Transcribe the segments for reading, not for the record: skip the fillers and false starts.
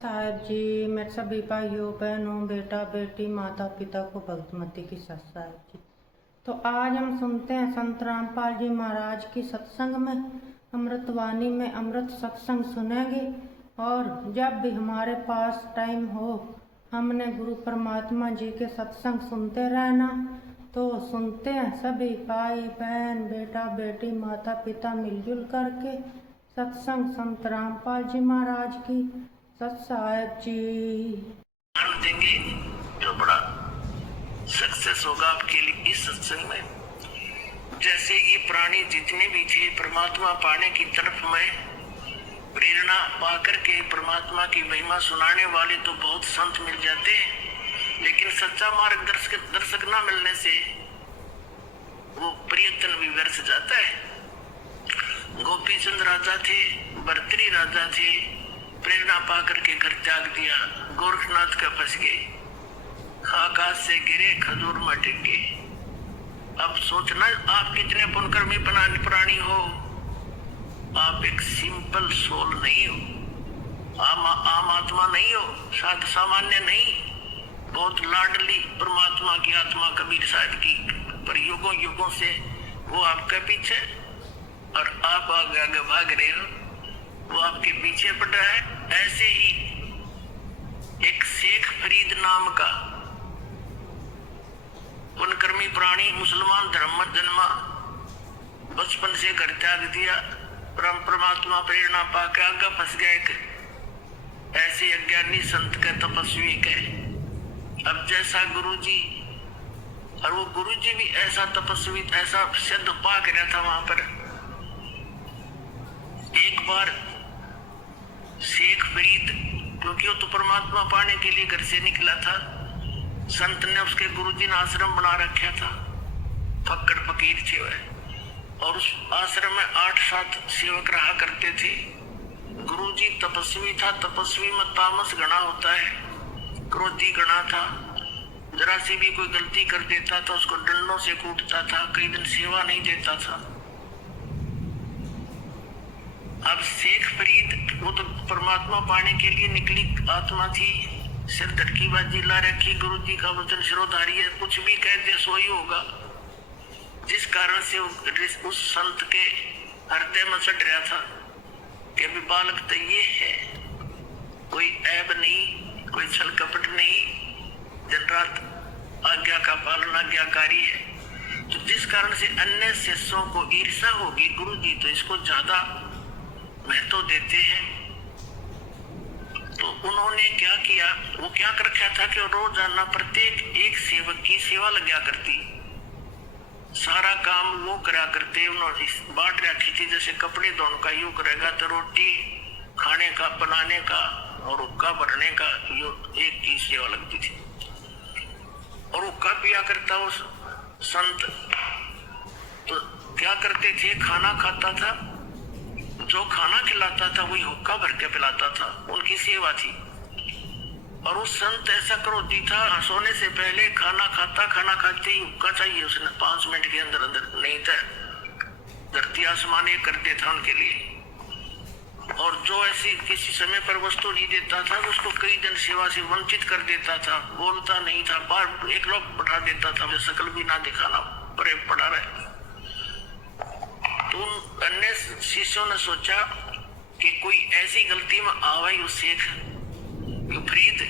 साहब जी, मेरे सभी भाइयों बहनों बेटा बेटी माता पिता को भक्तमती की सत साहब जी। तो आज हम सुनते हैं संत रामपाल जी महाराज की सत्संग में अमृतवाणी में अमृत सत्संग सुनेंगे। और जब भी हमारे पास टाइम हो हमने गुरु परमात्मा जी के सत्संग सुनते रहना। तो सुनते हैं सभी भाई बहन बेटा बेटी माता पिता मिलजुल करके सत्संग संत रामपाल जी महाराज की सत साहब जी। देंगे जो बड़ा सक्सेस होगा आपके लिए इस सत्संग में। जैसे ये प्राणी जितने भी थे परमात्मा पाने की तरफ में प्रेरणा पाकर के परमात्मा की महिमा सुनाने वाले तो बहुत संत मिल जाते हैं, लेकिन सच्चा मार्गदर्शक न मिलने से वो प्रयत्न भी व्यर्थ जाता है। गोपी चंद राजा थे, भर्तृहरि राजा थे, प्रेरणा पाकर के घर त्याग दिया, गोरखनाथ का फंस गए, आकाश से गिरे खजूर में टिक गए। अब सोचना आप कितने पुण्यकर्मी प्राणी हो, आप एक सिंपल सोल नहीं हो, आम आत्मा नहीं हो, सामान्य नहीं, बहुत लाडली परमात्मा की आत्मा कबीर साहब की, पर युगों युगों से वो आपके पीछे और आप आगे आगे भाग रहे हो, वो आपके पीछे पड़ रहा है। ऐसे ही एक शेख फरीद नाम का पुण्यकर्मी प्राणी मुसलमान धर्म में जन्मा, बचपन से घर त्याग दिया, परमात्मा प्रेरणा पाकर आगे फंस गए। ऐसे अज्ञानी संत के तपस्वी के अब जैसा गुरुजी, और वो गुरुजी भी ऐसा तपस्वी ऐसा सिद्ध पा गया था वहां पर। एक बार शेख फरीद, क्योंकि वो तो परमात्मा पाने के लिए घर से निकला था, संत ने उसके गुरुजी ने आश्रम बना रखा था, फक्कड़ फकीर थे वह, और उस आश्रम में 8-7 सेवक रहा करते थे। गुरुजी तपस्वी था, तपस्वी में तामस गणा होता है, क्रोधी गणा था, जरा सी भी कोई गलती कर देता था उसको डंडों से कूटता था, कई दिन सेवा नहीं देता था। अब शेख फरीद वो तो परमात्मा पाने के लिए निकली आत्मा थी, सिर धड़की बाजी ला रखी, गुरुजी का वचन शिरोधारी है, कुछ भी कह दे सो ही होगा। जिस कारण से उस संत के हृदय में चढ़ रहा था कि अभी बालक तो ये है, कोई ऐब नहीं, कोई छल कपट नहीं, दिन रात आज्ञा का पालन आज्ञाकारी है। तो जिस कारण से अन्य शिष्यों को ईर्ष्या होगी, गुरुजी तो इसको ज्यादा महत्व देते हैं। तो उन्होंने क्या किया, वो क्या कर रखा था कि रोजाना प्रत्येक एक सेवक की सेवा लगा करती, सारा काम वो करा करते। उन्होंने बांट रखी थी, जैसे कपड़े धोने का यूं करेगा तो रोटी खाने का बनाने का और हुक्का भरने का यो एक की सेवा लगती थी। और हुक्का पिया करता उस संत, तो क्या करते थे, खाना खाता था, जो खाना खिलाता था वही हुक्का भर के पिलाता था, उनकी सेवा थी। और उस संत ऐसा क्रोधी था, सोने से पहले खाना खाता, खाना खाते ही हुक्का चाहिए उसने 5 मिनट के अंदर अंदर, नहीं था धरती आसमान एक कर देता उनके लिए। और जो ऐसी किसी समय पर वस्तु नहीं देता था उसको कई दिन सेवा से वंचित कर देता था, बोलता नहीं था, बार एक लोग बैठा देता था, शकल भी ना दिखाना, परे पड़ा रहे। तो अन्य शिष्यों ने सोचा कि कोई ऐसी गलती में आवा ही उस शेख फरीद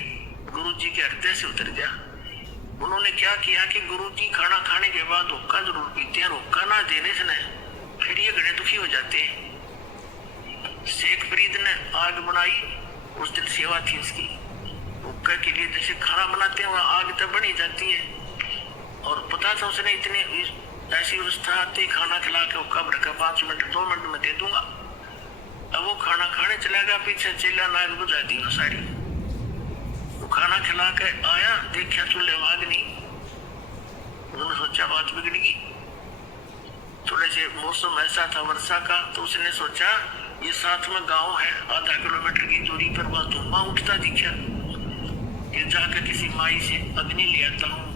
गुरुजी के हृदय से उतर गया। उन्होंने क्या किया कि गुरुजी खाना खाने के बाद हुक्का जरूर पीते हैं, हुक्का ना देने से नहीं फिर ये घड़े दुखी हो जाते हैं। शेख फरीद ने आग बनाई, उस दिन सेवा थी उसकी, हुक्का के लिए जैसे खाना बनाते हैं वह आग तब बनी जाती है, और पता था उसने इतने ऐसी व्यवस्था आती, खाना खिला के हुक्का भर के 5 मिनट 2 मिनट में दे दूंगा। अब वो खाना खाने चला गया, पीछे चेला नाग बुझा दी साड़ी, वो खाना खिला के आया, देखा चूल्हे में आग नहीं। उन्होंने सोचा बात बिगड़ेगी, थोड़े से मौसम ऐसा था वर्षा का, तो उसने सोचा ये साथ में गांव है, आधा किलोमीटर की दूरी पर वह धुआं उठता दिखा कि जाकर किसी माई से अग्नि ले आता हूँ।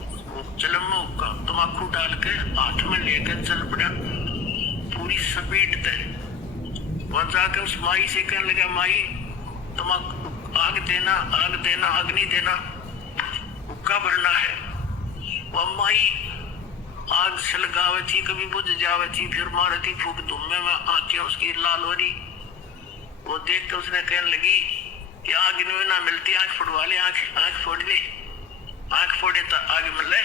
चलम में हुक्का तम्बाकू डाल के हाथ में लेकर चल पड़ा पूरी स्पीड तय। वहां जाकर उस माई से कहने लगा, माई तम्बाकू आग देना, आग देना, अग्नि देना, हुक्का भरना है। वो माई आग सलगावे थी, कभी बुझ जावे थी, फिर मारे थी फूक धुम्मे में, आंखें उसकी लाल हो रही। वो देख के उसने कहने लगी कि आग इनमें ना मिलती, आंख फोड़वा ले, आंख फोड़ ले, आंख फोड़े तो आग मिले।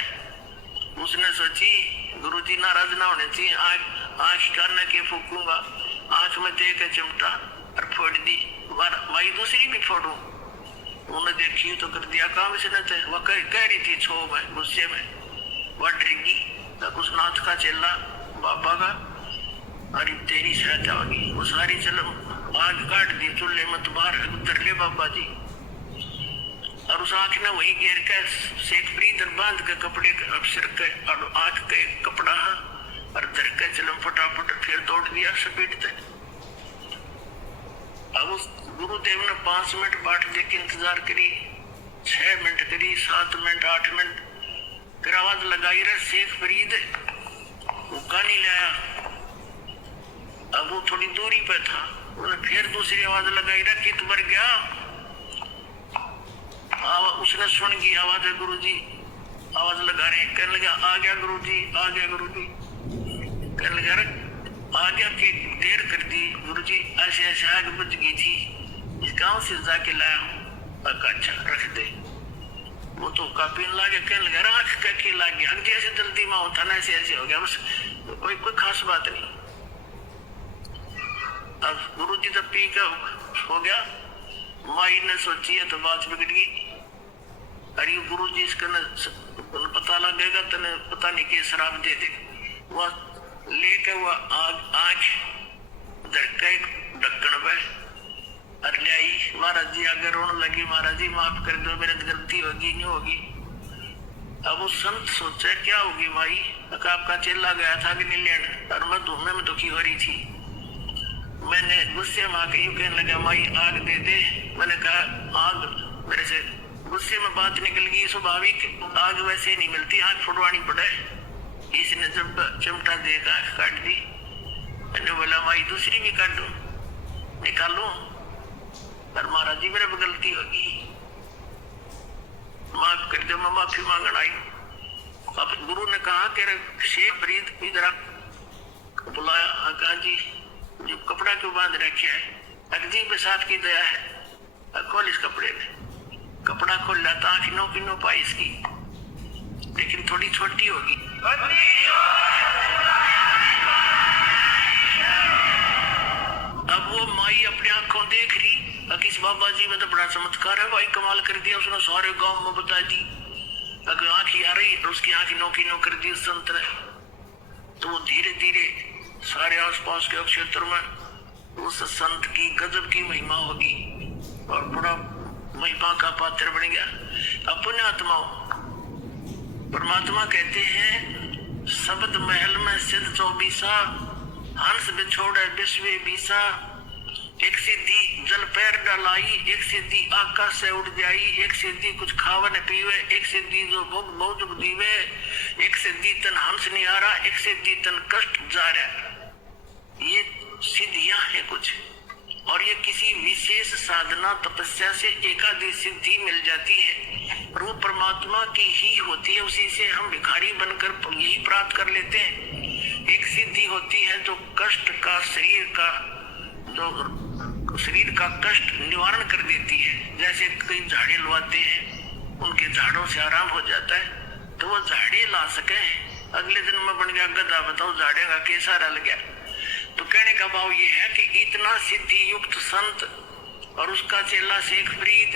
उसने सोची गुरुजी नाराज ना होने चाहिए, आंख कान के फूकूंगा, आंख में दे के चिमटा और फोड़ दी। माई दूसरी भी फोड़ू, उन्हें देखी तो कर दिया काम इसने। तो वह कह रही थी छो में, गुस्से में, वह डरेगी तब उस नाथ का चेला बाबा का, अरे तेरी सहायता होगी। वो सारी चलो आग काट दी, चूल्हे में तो बाहर उतर ले बाबा जी। और उस आंख ने वही घेर के शेखप्रीत बांध के कपड़े सिर के और आंख के कपड़ा और धर के चलम फटाफट फिर दौड़ दिया स्पीड से। अब उस गुरुदेव ने 5 मिनट बाट दे के इंतजार करी, 6 मिनट करी, 7 मिनट, 8 मिनट, फिर आवाज लगाई रहे शेखप्रीत, हुक्का नहीं लाया। अब वो थोड़ी दूरी पे था, उन्हें फिर दूसरी आवाज लगाई रहा, कित मर गया। उसने सुन की आवाज है गुरुजी, आवाज लगा रहे, कहने लगा आ गया गुरुजी, आ गया गुरुजी। कहने लगा आ गया कि देर कर दी गुरुजी, ऐसे ऐसे आग बुझ गई थी, इस गांव से जाके लाया हूँ। अच्छा रख दे। वो तो काफी लागे, कहने लगा आंख के लाग गया, जैसे जल्दी में होता ना ऐसे ऐसे हो गया, बस कोई खास बात नहीं। अब गुरुजी जब पी का हो गया, माई ने सोची है तो बात बिगड़ गई। अरे गुरुजी इसका पता लगेगा तो पता नहीं कि शराब दे दे। वह लेकर वह आंख धरका ढक्कन पे और ले आई। महाराज जी आगे रोने लगी, महाराज जी माफ कर दो, मेरे गलती होगी नहीं होगी। अब वो संत सोचा क्या होगी माई, आपका चेला गया था कि नहीं लेने, और मैं धुम्मे में दुखी हो रही थी। मैंने गुस्से में आके यूं कहने लगा माई आग दे दे। मैंने कहा आग, मेरे से गुस्से में बात निकल गई, स्वाभाविक आग वैसे नहीं मिलती, आग फुटवानी पड़े। इसने जब चिमटा देकर आंख काट दी। मैंने बोला माई दूसरी भी काट दो, निकालो, पर महाराज जी मेरे को गलती होगी, माफ कर दो, मैं माफी मांगने आई। अब गुरु ने कहा कि शेखप्रीत इधर बुलाया, कहा जी जो कपड़ा क्यों बांध रखे है, अगजी पे साथ की दया है। खोल इस कपड़े में, कपड़ा खोल लाता, आंख नो की नो पाई इसकी, लेकिन थोड़ी छोटी होगी। अब वो माई अपनी आंखों देख रही, किस बाबा जी में तो बड़ा चमत्कार है भाई, कमाल कर दिया उसने, सारे गांव में बता दी। अगर आंख आ रही और उसकी आंख नो की नो कर दी संत ने, तो वो धीरे धीरे सारे आसपास के क्षेत्र में उस संत की गजब की महिमा होगी और बड़ा महिमा का पात्र बन गया। अपने आत्माओं, परमात्मा कहते हैं शब्द महल में सिद्ध 24, हंस बिछोड़े विश्व बीसा, एक सिद्धि जल पैर डलाई, एक सिद्धि आकाश से उड़ जाई, एक सिद्धि कुछ खावन पीवे, एक सिद्धि जो भोग भोग दीवे, एक सिद्धि तन हंस नहीं आ रहा, एक सिद्धि तन कष्ट जा रहा। ये सिद्धियां हैं कुछ, और ये किसी विशेष साधना तपस्या से एकाधिक सिद्धि मिल जाती है, और वो परमात्मा की ही होती है, उसी से हम भिखारी बनकर यही प्राप्त कर लेते हैं। एक सिद्धि होती है जो कष्ट का, शरीर का कष्ट निवारण कर देती है। जैसे कई झाड़े लवाते हैं, उनके झाड़ों से आराम हो जाता है, तो वो झाड़े ला सके, अगले दिन में बन गया गधा, बताओ झाड़े का कैसा रल गया। तो कहने का भाव ये है कि इतना सिद्धि युक्त संत और उसका चेला शेखप्रीत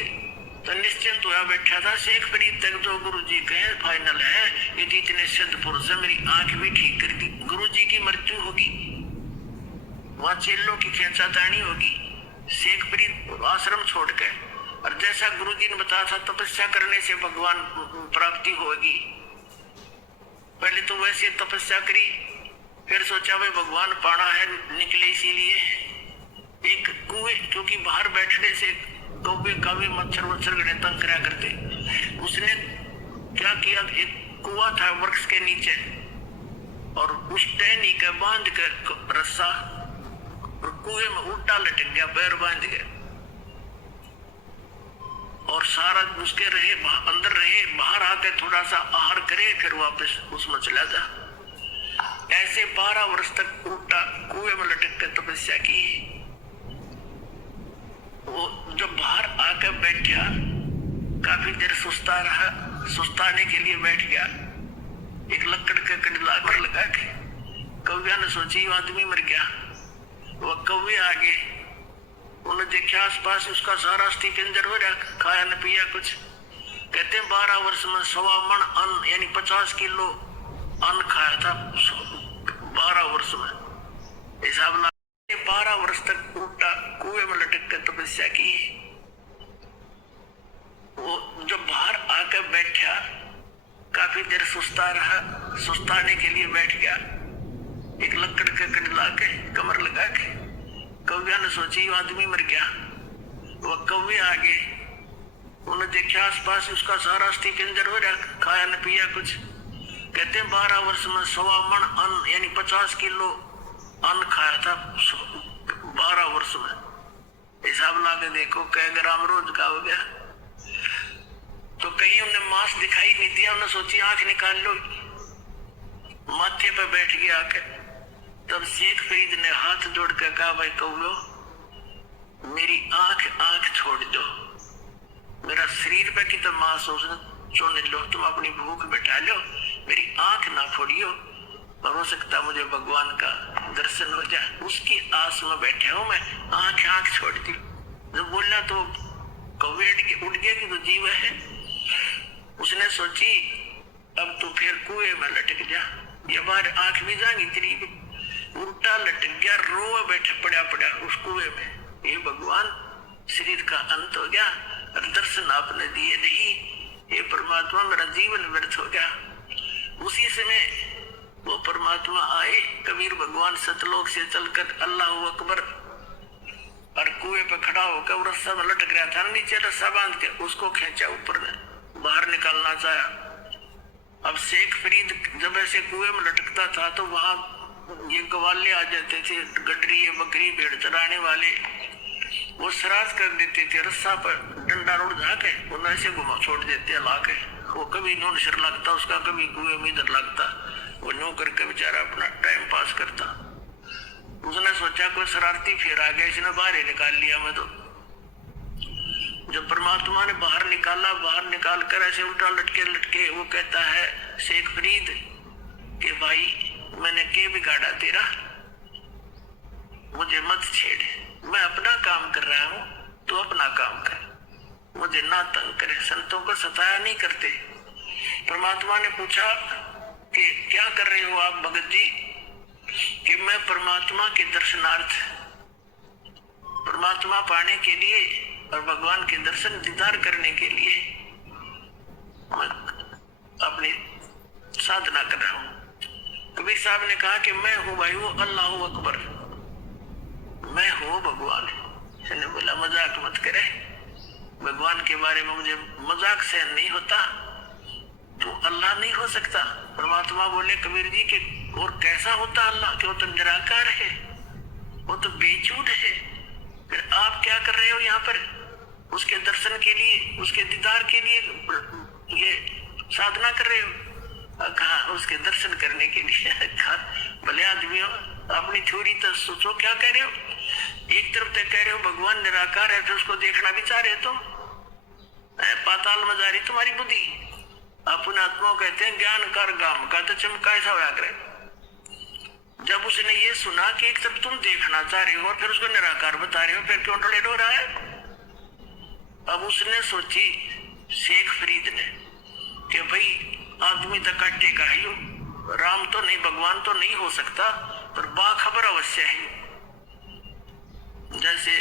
तो निश्चिंत हुआ बैठा था। शेखप्रीत तक जो गुरु जी कहे फाइनल है, यदि इतने सिद्ध पुरुष है, मेरी आंख भी ठीक कर दी। गुरु जी की मृत्यु होगी, वहां चेलों की खेचातानी होगी, शेखप्रीत आश्रम छोड़ के, और जैसा गुरु जी ने बताया था तपस्या करने से भगवान प्राप्ति होगी। पहले तो वैसे तपस्या करी, फिर सोचा भाई भगवान पाना है, निकले इसीलिए एक कुएं, क्योंकि बाहर बैठने से कौवे कावे मच्छर वच्छर गणे तंग करा करते। उसने क्या किया, एक कुआं था वृक्ष के नीचे, और उस टहनी के बांध कर रस्सा कुएं में उल्टा लटक गया, पैर बांध गया। सारा उसके रहे अंदर रहे, बाहर आके थोड़ा सा आहार करे, फिर वापस उसमें चला जा। ऐसे 12 वर्ष तक उल्टा कुएं में लटक कर तपस्या की। वो जब बाहर आकर बैठा, काफी देर सुस्ता रहा, सुस्ताने के लिए बैठ गया। एक लकड़ का कंडला पर लगा के कौवा ने सोची आदमी मर गया। वह कौवे आगे, उन्हें देखा आसपास उसका सारा अस्थि पिंजर हो रहा, खाया न पिया कुछ। कहते 12 वर्ष में 1.25 मन अन्न यानी 50 किलो अन्न खाया था 12 वर्ष में। हिसाब लगा 12 वर्ष तक उल्टा कुएं में लटक कर तपस्या की। वो जब बाहर आकर बैठा, काफी देर सुस्ता रहा, सुस्ताने के लिए बैठ गया। एक लकड़ का कंडला के कमर लगा के कौवा ने सोची आदमी मर गया। वह कौवे आगे, उन्हें देखा आसपास उसका सारा अस्थि पिंजर हो रहा, खाया न पिया कुछ। कहते 12 वर्ष में 1.25 मन अन्न यानी 50 किलो अन्न खाया था 12 वर्ष में। हिसाब ला के देखो कै ग्राम रोज का हो गया। तो कहीं उन्हें मांस दिखाई नहीं दिया, उन्हें सोची आंख निकाल लो, माथे पर बैठ गया आके। तब शेख फरीद ने हाथ जोड़ कर कहा, भाई कौवे मेरी आंख छोड़ दो, मेरा शरीर पे की तो मांस चुन लो, तुम अपनी भूख बैठा लो, मेरी आंख ना फोड़ियो, और हो सकता मुझे भगवान का दर्शन हो जाए। उसकी आस में बैठे हूं मैं, आंख छोड़ दी। जब बोला तो कौवे उठ गया कि तो जीव है। उसने सोची अब तू फिर कुएं में लटक जा, ये बार आंख भी जाएंगी तेरी। उल्टा लटक गया, रोए बैठे पड़ा उस कुएं में। ये भगवान शरीर का अंत हो गया और दर्शन आपने दिए नहीं, ये परमात्मा मेरा जीवन व्यर्थ हो गया। उसी समय वो परमात्मा आए, कबीर भगवान सतलोक से चलकर अल्लाह अकबर और कुएं पे खड़ा होकर वो रस्सा में लटक रहा था, नीचे रस्सा बांध के उसको खींचा ऊपर ने, बाहर निकालना चाहा। अब शेख फरीद जब ऐसे कुएं में लटकता था तो वहां ये गवाले आ जाते थे, गडरी बकरी भेड़ चराने वाले, वो सराज कर देते थे, रस्सा पर डंडा रोड जाके उन्हें ऐसे घुमा छोड़ देते ला के। वो कभी नून सिर लगता उसका, कभी कुएं में इधर लगता, वो नो करके बेचारा अपना टाइम पास करता। उसने सोचा कोई शरारती फिर आ गया, इसने बाहर ही निकाल लिया मैं तो। जब परमात्मा ने बाहर निकाल कर ऐसे उल्टा लटके वो कहता है शेख फरीद कि भाई मैंने के बिगाड़ा तेरा, मुझे मत छेड़, मैं अपना काम कर रहा हूं, तू अपना काम कर, मुझे ना तंग करे। संतों को सताया नहीं करते। परमात्मा ने पूछा कि क्या कर रहे हो आप भगत जी? कि मैं परमात्मा के दर्शनार्थ, परमात्मा पाने के लिए और भगवान के दर्शन दीदार करने के लिए मैं अपनी साधना कर रहा हूं। कबीर साहब ने कहा कि मैं हूं भाई वो अल्लाह अकबर, मैं हूं भगवान। इसने बोला मजाक मत करे, भगवान के बारे में मुझे मजाक सहन नहीं होता, तो अल्लाह नहीं हो सकता। परमात्मा बोले कबीर जी कि और कैसा होता अल्लाह, कि वो तो निराकार है, वो तो बेचूड है, फिर आप क्या कर रहे हो यहाँ पर? उसके दर्शन के लिए, उसके दीदार के लिए ये साधना कर रहे हो? कहा उसके दर्शन करने के लिए। भले आदमियों अपनी थ्योरी तो सोचो क्या कह रहे हो। एक तरफ तो कह रहे हो भगवान निराकार है, फिर उसको देखना भी चाह रहे हो तुम, पाताल में जा रही तुम्हारी बुद्धि। अपने आत्मा कहते हैं ज्ञान कर गाम का तो चमका ऐसा होया करे। जब उसने ये सुना कि एक तरफ तुम देखना चाह रहे हो और फिर उसको निराकार बता रहे हो, फिर क्यों टोलेट हो रहा है? अब उसने सोची शेख फरीद ने कि भाई आदमी तो काटे का ही हो, राम तो नहीं, भगवान तो नहीं हो सकता, पर बाखबर अवश्य है। जैसे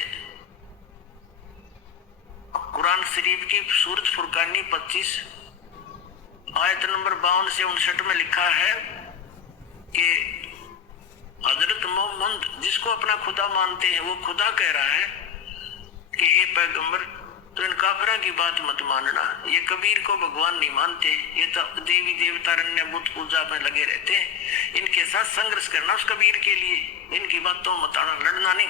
कुरान शरीफ की सूरत फुरकानी 25 आयत नंबर 52 से 59 में लिखा है कि हजरत मोहम्मद जिसको अपना खुदा मानते हैं वो खुदा कह रहा है कि ये पैगंबर तो इन काफिरों की बात मत मानना, ये कबीर को भगवान नहीं मानते, ये तो देवी देवता अन्य बुत पूजा में लगे रहते हैं, इनके साथ संघर्ष करना उस कबीर के लिए, इनकी बातों मत आना, लड़ना नहीं।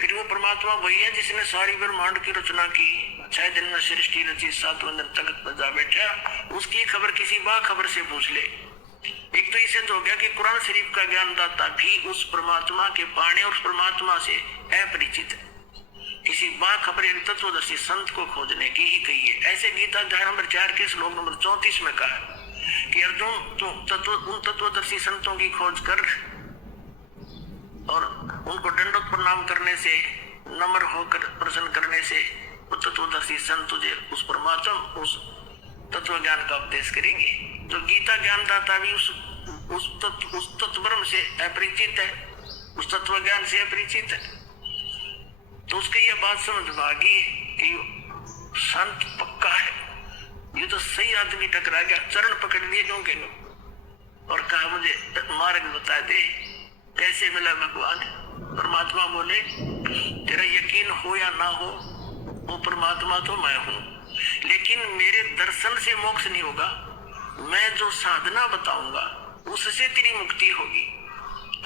फिर वो परमात्मा वही है जिसने सारी ब्रह्मांड की रचना की, 6 दिन में सृष्टि रची, 7वें दिन तख्त पर जा बैठा। उसकी खबर किसी बाखबर से पूछ ले। एक तो इसे हो गया कि कुरान शरीफ का ज्ञानदाता भी उस परमात्मा के पाने और उस परमात्मा से अपरिचित है। किसी बाखबर तत्वदर्शी संत को खोजने की ही कही है। ऐसे गीता अध्याय नंबर 4 के श्लोक नंबर 34 में कहा कि अर्जुन तो उन तत्वदर्शी संतों की खोज कर और उनको दंडोत प्रणाम करने से, नम्र होकर प्रसन्न करने से वो तत्वदर्शी संत तुझे उस परमात्मा, उस तत्व ज्ञान का उपदेश करेंगे। तो गीता ज्ञानदाता भी उस तत्व ब्रह्म से अपरिचित है, उस तत्व ज्ञान से अपरिचित है। तो उसके ये बात समझ आ गई कि संत पक्का है, ये तो सही आदमी टकरा गया, चरण पकड़ लिए क्योंकि और कहा मुझे मार्ग बता दे, कैसे मिला भगवान। परमात्मा बोले तेरा यकीन हो या ना हो, वो परमात्मा तो मैं हूं, लेकिन मेरे दर्शन से मोक्ष नहीं होगा। मैं जो साधना बताऊंगा उससे तेरी मुक्ति होगी,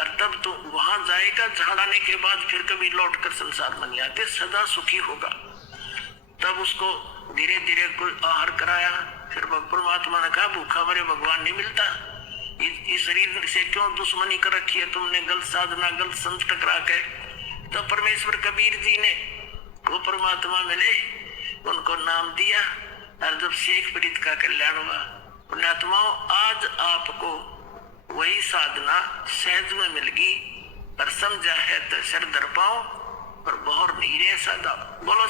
और तब तो वहां जाएगा जहां आने के बाद फिर कभी लौट कर संसार में नहीं आते, सदा सुखी होगा। तब उसको धीरे धीरे कोई आहार कराया। फिर परमात्मा ने कहा भूखा मरे भगवान नहीं मिलता, इस शरीर से क्यों दुश्मनी कर रखी है तुमने, गलत साधना गलत संत टकरा के। तब परमेश्वर कबीर जी ने वो परमात्मा मिले, उनको नाम दिया, और जब शेख फरीद का कल्याण हुआ। पुण्यात्माओं, आज आपको वही साधना सहज में मिल गई, पर समझा है तो सर दर पाओ और बहुत नीरे सदा बोलो।